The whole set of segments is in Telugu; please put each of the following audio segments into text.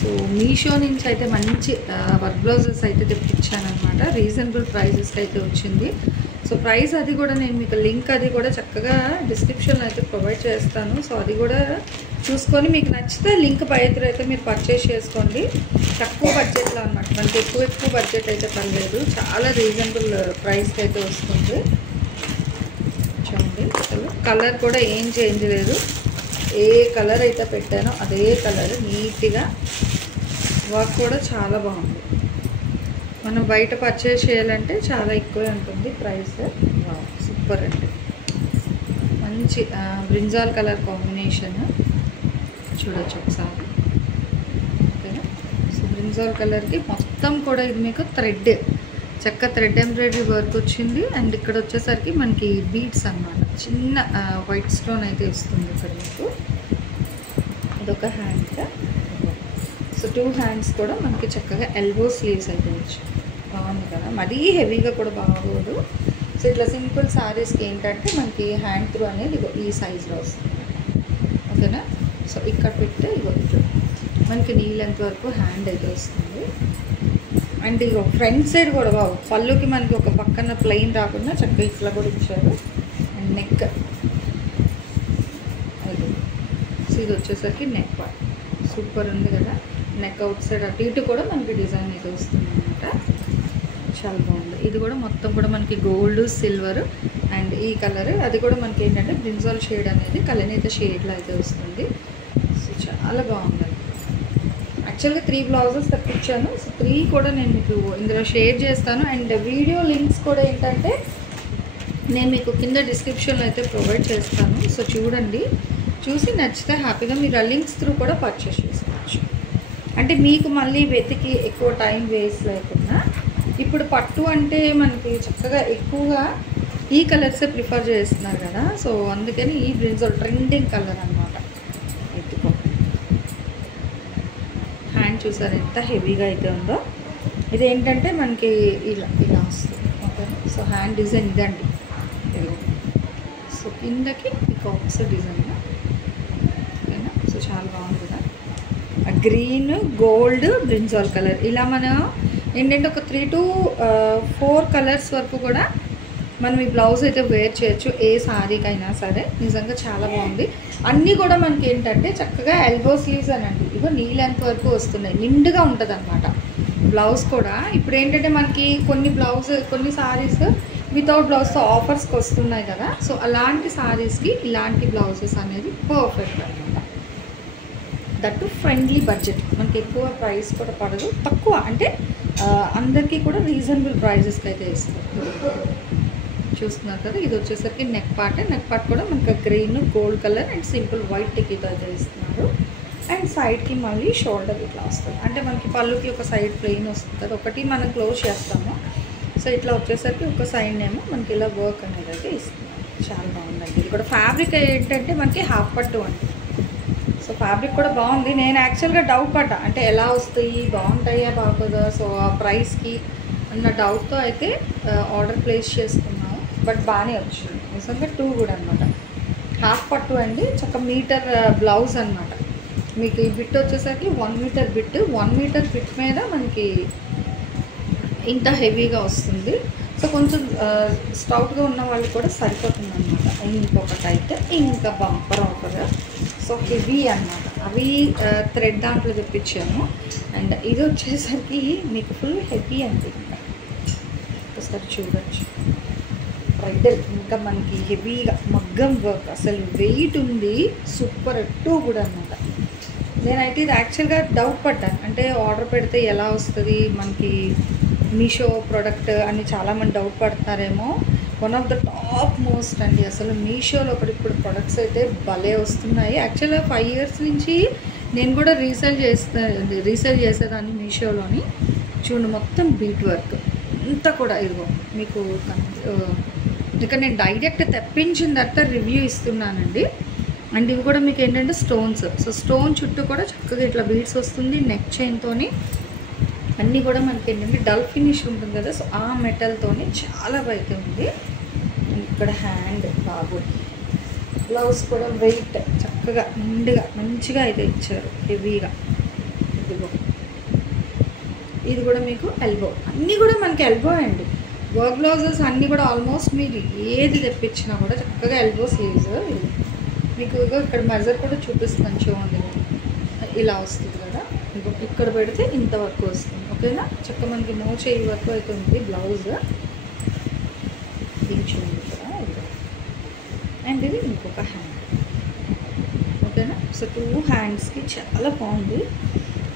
సో మీషో నుంచి అయితే మంచి వర్క్ బ్లౌజెస్ అయితే తెప్పించాను అనమాట. రీజనబుల్ ప్రైజెస్కి అయితే వచ్చింది. సో ప్రైస్ అది కూడా నేను మీకు లింక్ అది కూడా చక్కగా డిస్క్రిప్షన్లో అయితే ప్రొవైడ్ చేస్తాను. సో అది కూడా చూసుకొని మీకు నచ్చితే లింక్ అయితే మీరు పర్చేస్ చేసుకోండి. తక్కువ బడ్జెట్లో అనమాట, మనకి ఎక్కువ బడ్జెట్ అయితే పర్లేదు, చాలా రీజనబుల్ ప్రైస్కి అయితే వస్తుంది. చూడండి అసలు కలర్ కూడా ఏం చేంజ్ లేదు, ఏ కలర్ అయితే పెట్టానో అదే కలర్, నీట్గా వర్క్ కూడా చాలా బాగుంది. మనం బయట పర్చేస్ చేయాలంటే చాలా ఎక్కువే ఉంటుంది ప్రైస్. సూపర్ అండి, మంచి బ్రింజాల్ కలర్ కాంబినేషన్ చూడొచ్చు ఒకసారి. ఓకేనా, సో బ్రింజాల్ కలర్కి మొత్తం కూడా ఇది మీకు చెక్క థ్రెడ్ ఎంబ్రాయిడరీ వర్క్ వచ్చింది. అండ్ ఇక్కడ వచ్చేసరికి మనకి బీడ్స్ అన్నమాట, చిన్న వైట్ స్టోన్ అయితే ఇస్తుంది ఇక్కడ మీకు. ఇదొక హ్యాండ్, సో 2 హ్యాండ్స్ కూడా మనకి చక్కగా ఎల్బో స్లీవ్స్ అయితే వచ్చి బాగుంది కదా, మరీ హెవీగా కూడా బాగోదు. సో ఇట్లా సింపుల్ శారీస్కి ఏంటంటే మనకి హ్యాండ్ త్రూ అనేది ఈ సైజులో వస్తుంది. ఓకేనా, సో ఇక్కడ పెట్టి ఇగో మనకి నీ లెంత్ వరకు హ్యాండ్ అయితే వస్తుంది. అండ్ ఇగో ఫ్రంట్ సైడ్ కూడా బాగు, పళ్ళుకి మనకి ఒక పక్కన ప్లెయిన్ రాకుండా చక్కగా ఇట్లా కూడా ఇచ్చారు. అండ్ నెక్, సో ఇది వచ్చేసరికి నెక్ పార్ట్ సూపర్ ఉంది కదా. నెక్ అవుట్ సైడ్ అటు ఇటు కూడా మనకి డిజైన్ అయితే వస్తుంది అనమాట, చాలా బాగుంది. ఇది కూడా మొత్తం కూడా మనకి గోల్డ్, సిల్వర్ అండ్ ఈ కలర్, అది కూడా మనకి ఏంటంటే బ్రింజాల్ షేడ్ అనేది కలనేత షేడ్లో అయితే వస్తుంది. సో చాలా బాగుంది. యాక్చువల్గా 3 బ్లౌజెస్ తెప్పించాను. సో 3 కూడా నేను మీకు ఇందులో షేర్ చేస్తాను. అండ్ వీడియో లింక్స్ కూడా ఏంటంటే నేను మీకు కింద డిస్క్రిప్షన్లో అయితే ప్రొవైడ్ చేస్తాను. సో చూడండి, చూసి నచ్చితే హ్యాపీగా మీరు ఆ లింక్స్ త్రూ కూడా పర్చేస్ చేసుకోవచ్చు. అంటే మీకు మళ్ళీ వెతికి ఎక్కువ టైం వేస్ట్ లేకుండా, ఇప్పుడు పట్టు అంటే మనకి చక్కగా ఎక్కువగా ఈ కలర్సే ప్రిఫర్ చేస్తున్నారు కదా. సో అందుకని ఈ బ్రింజాల్ ట్రెండింగ్ కలర్ అనమాట. ఎత్తుకో హ్యాండ్ చూసారు ఎంత హెవీగా అయితే ఉందో. ఇదేంటంటే మనకి ఇలా వస్తుంది. ఓకే, సో హ్యాండ్ డిజైన్ ఇదండి. సో కిందకి కాక్స్ డిజైన్. ఓకేనా, సో చాలా బాగుంది కదా. గ్రీన్, గోల్డ్, బ్రింజాల్ కలర్, ఇలా మనం ఏంటంటే ఒక 3 to 4 కలర్స్ వరకు కూడా మనం ఈ బ్లౌజ్ అయితే వేర్ చేయొచ్చు, ఏ శారీకైనా సరే. నిజంగా చాలా బాగుంది. అన్నీ కూడా మనకి ఏంటంటే చక్కగా ఎల్బో స్లీవ్స్ అనండి, ఇగో నీ లెంత్ వరకు వస్తున్నాయి, నిండుగా ఉంటుంది అనమాట బ్లౌజ్ కూడా. ఇప్పుడు ఏంటంటే మనకి కొన్ని శారీస్ వితౌట్ బ్లౌజ్తో ఆఫర్స్కి వస్తున్నాయి కదా. సో అలాంటి శారీస్కి ఇలాంటి బ్లౌజెస్ అనేది పర్ఫెక్ట్ అనమాట. దట్టు ఫ్రెండ్లీ బడ్జెట్, మనకి ఎక్కువ ప్రైస్ కూడా పడదు, తక్కువ అంటే అందరికీ కూడా రీజనబుల్ ప్రైజెస్కి అయితే ఇస్తారు. చూస్తున్నారు కదా, ఇది వచ్చేసరికి నెక్ పార్ట్ కూడా మనకి green, gold colour and simple white టిక్కీతో అయితే ఇస్తున్నారు. అండ్ సైడ్కి మళ్ళీ షోల్డర్ ఇట్లా వస్తుంది, అంటే మనకి పళ్ళుకి ఒక సైడ్ ప్లెయిన్ వస్తుంది కదా, ఒకటి మనం క్లోజ్ చేస్తాము. సో ఇట్లా వచ్చేసరికి ఒక సైడ్ ఏమో మనకి ఇలా వర్క్ అనేది అయితే ఇస్తున్నాం. చాలా బాగుందండి. ఇది కూడా ఫ్యాబ్రిక్ ఏంటంటే మనకి హాఫ్ పట్టు అండి. సో ఫ్యాబ్రిక్ కూడా బాగుంది. నేను యాక్చువల్గా డౌట్ పడ్డా, అంటే ఎలా వస్తాయి, బాగుంటాయా బాగోదా, సో ఆ ప్రైస్కి అన్న డౌట్తో అయితే ఆర్డర్ ప్లేస్ చేసుకున్నాము. బట్ బాగానే వచ్చింది నిజంగా. 2 కూడా అనమాట, హాఫ్ పట్టు అండి, చక్క మీటర్ బ్లౌజ్ అనమాట. మీకు ఈ బిట్ వచ్చేసరికి 1 మీటర్ బిట్, 1 మీటర్ బిట్ మీద మనకి ఇంత హెవీగా వస్తుంది. సో కొంచెం స్టౌట్గా ఉన్న వాళ్ళు కూడా సరిపోతుంది అనమాట. ఇంకొకటి అయితే ఇంకా బంపర్ ఆఫర్, సో హెవీ అనమాట, అవి థ్రెడ్ దాంట్లో తెప్పించాము. అండ్ ఇది వచ్చేసరికి మీకు ఫుల్ హెవీ అండి. ఒకసారి చూడొచ్చు, థ్రెడ్ ఇంకా మనకి హెవీగా మగ్గం వర్క్, అసలు వెయిట్ ఉంది, సూపర్ 2 కూడా అనమాట. నేనైతే ఇది యాక్చువల్గా డౌట్ పడ్డాను, అంటే ఆర్డర్ పెడితే ఎలా వస్తుంది మనకి మీషో ప్రోడక్ట్ అని చాలామంది డౌట్ పడుతున్నారేమో. One of the top most అండి అసలు మీషోలో ఇప్పుడు ప్రొడక్ట్స్ అయితే భలే వస్తున్నాయి. యాక్చువల్గా 5 years నుంచి నేను కూడా రీసేల్ చేసేదాన్ని మీషోలోని. చూడండి మొత్తం బీట్ వర్క్ ఇంత కూడా ఇదిగో మీకు ఇక నేను డైరెక్ట్ తెప్పించిన తర్వాత రివ్యూ ఇస్తున్నానండి. అండ్ ఇవి కూడా మీకు ఏంటంటే స్టోన్స్, సో స్టోన్ చుట్టూ కూడా చక్కగా ఇట్లా బీడ్స్ వస్తుంది, నెక్ చైన్తోని అన్నీ కూడా మనకి ఏంటంటే డల్ ఫినిష్ ఉంటుంది కదా. సో ఆ మెటల్తోని చాలా అయితే ఉంది. ఇక్కడ హ్యాండ్ బాబు, బ్లౌజ్ కూడా వెయిట్ చక్కగా నిండుగా మంచిగా అయితే ఇచ్చారు, హెవీగా. ఇదిగో ఇది కూడా మీకు ఎల్బో, అన్నీ కూడా మనకి ఎల్బో అండి. వర్క్ బ్లౌజెస్ అన్నీ కూడా ఆల్మోస్ట్ మీరు ఏది తెప్పించినా కూడా చక్కగా ఎల్బో స్లీవ్స్. మీకు ఇక్కడ మెజర్ కూడా చూపిస్తాను చూడండి, ఇలా వస్తుంది కదా, ఇక్కడ పెడితే ఇంతవరకు వస్తుంది. ఓకేనా, చక్కగా మనకి నో చేయి వరకు అయితే ఉంది బ్లౌజ్. ఇది చూడండి కదా, అండ్ ఇది ఇంకొక హ్యాండ్. ఓకేనా, సో 2 హ్యాండ్స్కి చాలా బాగుంది.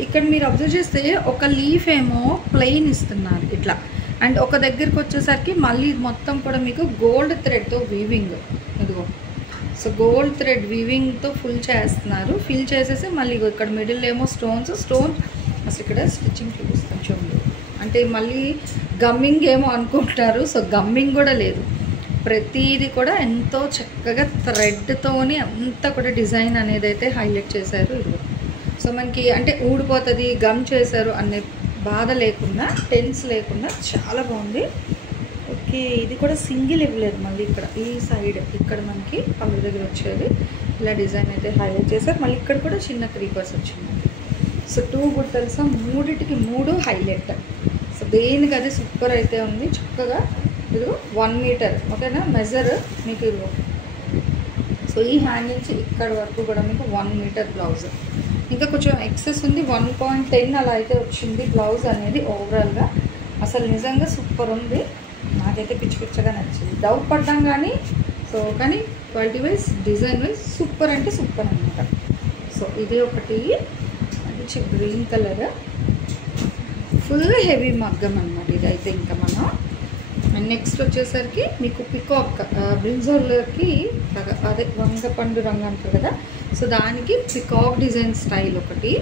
ఇక్కడ మీరు అబ్జర్వ్ చేస్తే ఒక లీఫ్ ఏమో ప్లెయిన్ ఇస్తున్నారు ఇట్లా, అండ్ ఒక దగ్గరికి వచ్చేసరికి మళ్ళీ మొత్తం కూడా మీకు గోల్డ్ థ్రెడ్తో వీవింగ్. ఇదిగో, సో గోల్డ్ థ్రెడ్ వీవింగ్తో ఫుల్ చేస్తున్నారు. ఫిల్ చేసేసి మళ్ళీ ఇక్కడ మిడిల్ ఏమో స్టోన్స్ అసలు ఇక్కడ స్టిచ్చింగ్ చూపిస్తాను చూడండి. అంటే మళ్ళీ గమ్మింగ్ ఏమో అనుకుంటారు, సో గమ్మింగ్ కూడా లేదు. ప్రతిదీ కూడా ఎంతో చక్కగా థ్రెడ్తోని అంతా కూడా డిజైన్ అనేది అయితే హైలైట్ చేశారు. ఇది సో మనకి అంటే ఊడిపోతుంది, గమ్ చేశారు అనే బాధ లేకుండా, టెన్స్ లేకుండా చాలా బాగుంది. ఓకే, ఇది కూడా సింగిల్ ఇవ్వలేదు, మళ్ళీ ఇక్కడ ఈ సైడ్ ఇక్కడ మనకి పళ్ళు దగ్గర వచ్చేది ఇలా డిజైన్ అయితే హైలైట్ చేశారు. మళ్ళీ ఇక్కడ కూడా చిన్న క్రీపర్స్ వచ్చింది. So 2 బుట్టల్సా, 3టికి 3 highlight. సో దేనికి అది సూపర్ అయితే ఉంది. చక్కగా ఇది 1 మీటర్. ఓకేనా, మెజర్ మీకు ఇది. సో ఈ హ్యాండ్ నుంచి ఇక్కడ వరకు కూడా మీకు 1 మీటర్ బ్లౌజ్. ఇంకా కొంచెం ఎక్సెస్ ఉంది, 1.10 అలా అయితే వచ్చింది బ్లౌజ్ అనేది. ఓవరాల్గా అసలు నిజంగా సూపర్ ఉంది. నాకైతే పిచ్చిగా నచ్చింది. డౌట్ పడ్డాం కానీ కానీ quality wise, design wise super అంటే సూపర్ అనమాట. సో ఇది ఒకటి మంచి గ్రీన్ కలర్, ఫుల్ హెవీ మగ్గం అనమాట ఇదైతే. ఇంకా మనం నెక్స్ట్ వచ్చేసరికి మీకు పికాక్ బ్రింజోల్కి అదే వంగపండు రంగు అంటారు కదా, సో దానికి పికాక్ డిజైన్ స్టైల్ ఒకటి.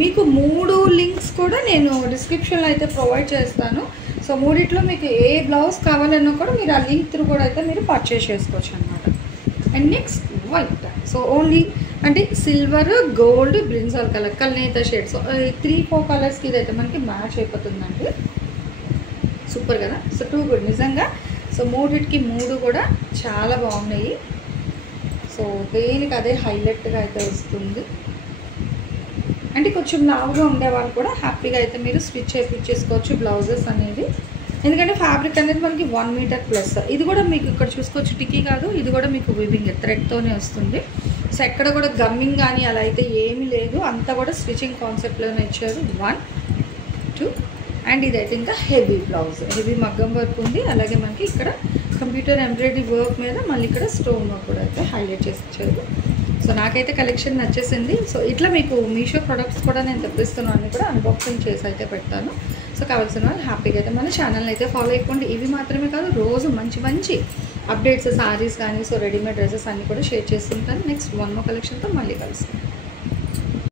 మీకు 3 లింక్స్ కూడా నేను డిస్క్రిప్షన్లో అయితే ప్రొవైడ్ చేస్తాను. సో 3టిలో మీకు ఏ బ్లౌజ్ కావాలన్నా కూడా మీరు ఆ లింక్ త్రూ కూడా అయితే మీరు పర్చేస్ చేసుకోవచ్చు అనమాట. And next white, so only అంటే సిల్వర్, గోల్డ్, బ్రింజాల్ కలర్, కల్నేత షేడ్. సో 3-4 కలర్స్కి ఇదైతే మనకి మ్యాచ్ అయిపోతుందండి. సూపర్ కదా. సో 2 గుడ్ నిజంగా. సో 3టికి 3 కూడా చాలా బాగున్నాయి. సో దేనికి అదే హైలైట్గా అయితే వస్తుంది. అంటే కొంచెం లావుగా ఉండేవాళ్ళు కూడా హ్యాపీగా అయితే మీరు స్టిచ్ చేయించేసుకోవచ్చు బ్లౌజెస్ అనేది. ఎందుకంటే ఫ్యాబ్రిక్ అనేది మనకి 1 మీటర్ ప్లస్. ఇది కూడా మీకు ఇక్కడ చూసుకోవచ్చు, టికీ కాదు, ఇది కూడా మీకు వివింగ్ థ్రెడ్తోనే వస్తుంది. సో ఎక్కడ కూడా గమ్మింగ్ కానీ అలా అయితే ఏమీ లేదు, అంతా కూడా స్టిచ్చింగ్ కాన్సెప్ట్లోనే ఇచ్చారు. 1, 2 అండ్ ఇదైతే ఇంకా హెవీ బ్లౌజ్, హెవీ మగ్గం వర్క్ ఉంది. అలాగే మనకి ఇక్కడ కంప్యూటర్ ఎంబ్రాయిడరీ వర్క్ మీద మళ్ళీ ఇక్కడ స్టోన్ వర్క్ కూడా అయితే హైలైట్ చేసి ఇచ్చారు. సో నాకైతే కలెక్షన్ నచ్చేసింది. సో ఇట్లా మీకు మీషో ప్రొడక్ట్స్ కూడా నేను తెప్పిస్తున్నాను, కూడా అన్బాక్సింగ్ చేసి అయితే పెడతాను. సో కావాల్సిన వాళ్ళు హ్యాపీగా అయితే మన ఛానల్ని అయితే ఫాలో అయిపోండి. ఇవి మాత్రమే కాదు, రోజు మంచి మంచి అప్డేట్స్, సారీస్ కానీ, సో రెడీమేడ్ డ్రెస్సెస్ అన్నీ కూడా షేర్ చేస్తుంటాను. నెక్స్ట్ 1 మోర్ కలెక్షన్తో మళ్ళీ కలుస్తాను.